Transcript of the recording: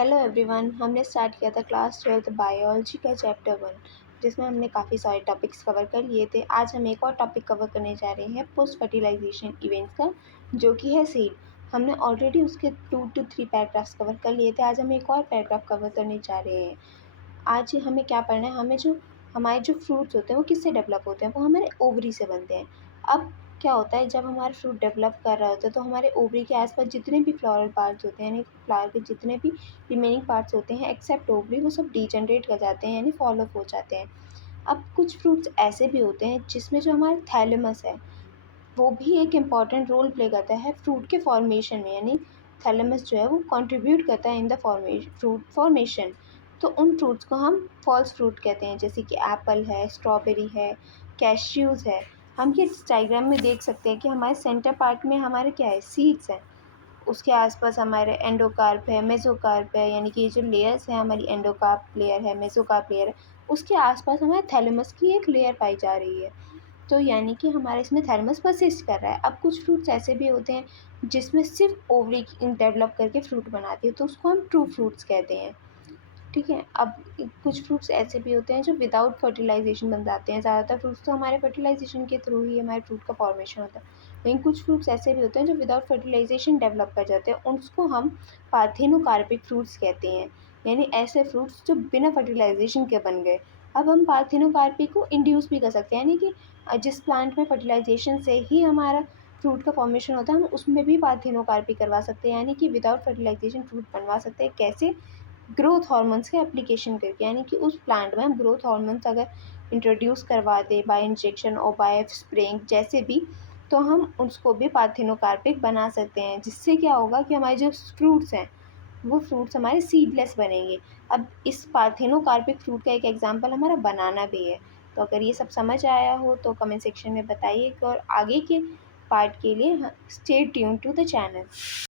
Hello everyone. हमने start किया था क्लास 12th बायोलॉजी का चैप्टर 1, जिसमें हमने काफ़ी सारे टॉपिक्स कवर कर लिए थे। आज हम एक और टॉपिक कवर करने जा रहे हैं पोस्ट फर्टिलाइजेशन इवेंट्स का, जो कि है सीड। हमने ऑलरेडी उसके 2 to 3 पैराग्राफ्स कवर कर लिए थे। आज हम एक और पैराग्राफ कवर करने जा रहे हैं। आज हमें क्या पढ़ना है, हमारे जो फ्रूट्स होते हैं वो किससे डेवलप होते हैं, वो हमारे ओवरी से बनते हैं। अब क्या होता है, जब हमारा फ्रूट डेवलप कर रहा होता है तो हमारे ओवरी के आसपास जितने भी फ्लोरल पार्ट्स होते हैं, यानी फ्लावर के जितने भी रिमेनिंग पार्ट्स होते हैं एक्सेप्ट ओवरी, वो सब डीजनरेट कर जाते हैं, यानी फॉल ऑफ हो जाते हैं। अब कुछ फ्रूट्स ऐसे भी होते हैं जिसमें जो हमारा थैलेमस है वो भी एक इम्पॉर्टेंट रोल प्ले करता है फ्रूट के फॉर्मेशन में, यानी थैलेमस जो है वो कंट्रीब्यूट करता है इन द फ्रूट फॉर्मेशन। तो उन फ्रूट्स को हम फॉल्स फ्रूट कहते हैं, जैसे कि एप्पल है, स्ट्रॉबेरी है, कैश्यूज़ है। हम ये डायग्राम में देख सकते हैं कि हमारे सेंटर पार्ट में हमारे क्या है, सीड्स हैं। उसके आसपास हमारे एंडोकार्प है, मेसोकार्प है, यानी कि ये जो लेयर्स हैं, हमारी एंडोकार्प लेयर है, मेसोकार्प लेयर है, उसके आसपास हमारे थैलेमस की एक लेयर पाई जा रही है। तो यानी कि हमारे इसमें थैलेमस परसिस्ट कर रहा है। अब कुछ फ्रूट्स ऐसे भी होते हैं जिसमें सिर्फ ओवरी डेवलप करके फ्रूट बनाती है, तो उसको हम ट्रू फ्रूट्स कहते हैं। ठीक है। अब कुछ फ्रूट्स ऐसे भी होते हैं जो विदाउट फर्टिलाइजेशन बन जाते हैं। ज़्यादातर फ्रूट्स तो हमारे फर्टिलाइजेशन के थ्रू ही हमारे फ्रूट का फॉर्मेशन होता है, लेकिन कुछ फ्रूट्स ऐसे भी होते हैं जो विदाउट फर्टिलाइजेशन डेवलप कर जाते हैं, उसको हम पार्थेनोकार्पिक फ्रूट्स कहते हैं, यानी ऐसे फ्रूट्स जो बिना फर्टिलाइजेशन के बन गए। अब हम पार्थेनोकार्पिक को इंड्यूस भी कर सकते हैं, यानी कि जिस प्लांट में फर्टिलाइजेशन से ही हमारा फ्रूट का फॉर्मेशन होता है, हम उसमें भी पार्थेनोकार्पी करवा सकते हैं, यानी कि विदाउट फर्टिलाइजेशन फ्रूट बनवा सकते हैं। कैसे? ग्रोथ हार्मोन्स के एप्लीकेशन करके, यानी कि उस प्लांट में हम ग्रोथ हार्मोन्स अगर इंट्रोड्यूस करवा दें बाय इंजेक्शन और बाय स्प्रेइंग जैसे भी, तो हम उसको भी पार्थेनोकार्पिक बना सकते हैं, जिससे क्या होगा कि हमारे जो फ्रूट्स हैं वो फ्रूट्स हमारे सीडलेस बनेंगे। अब इस पार्थेनोकार्पिक फ्रूट का एक एग्जांपल हमारा बनाना भी है। तो अगर ये सब समझ आया हो तो कमेंट सेक्शन में बताइए, और आगे के पार्ट के लिए stay tune to the channel.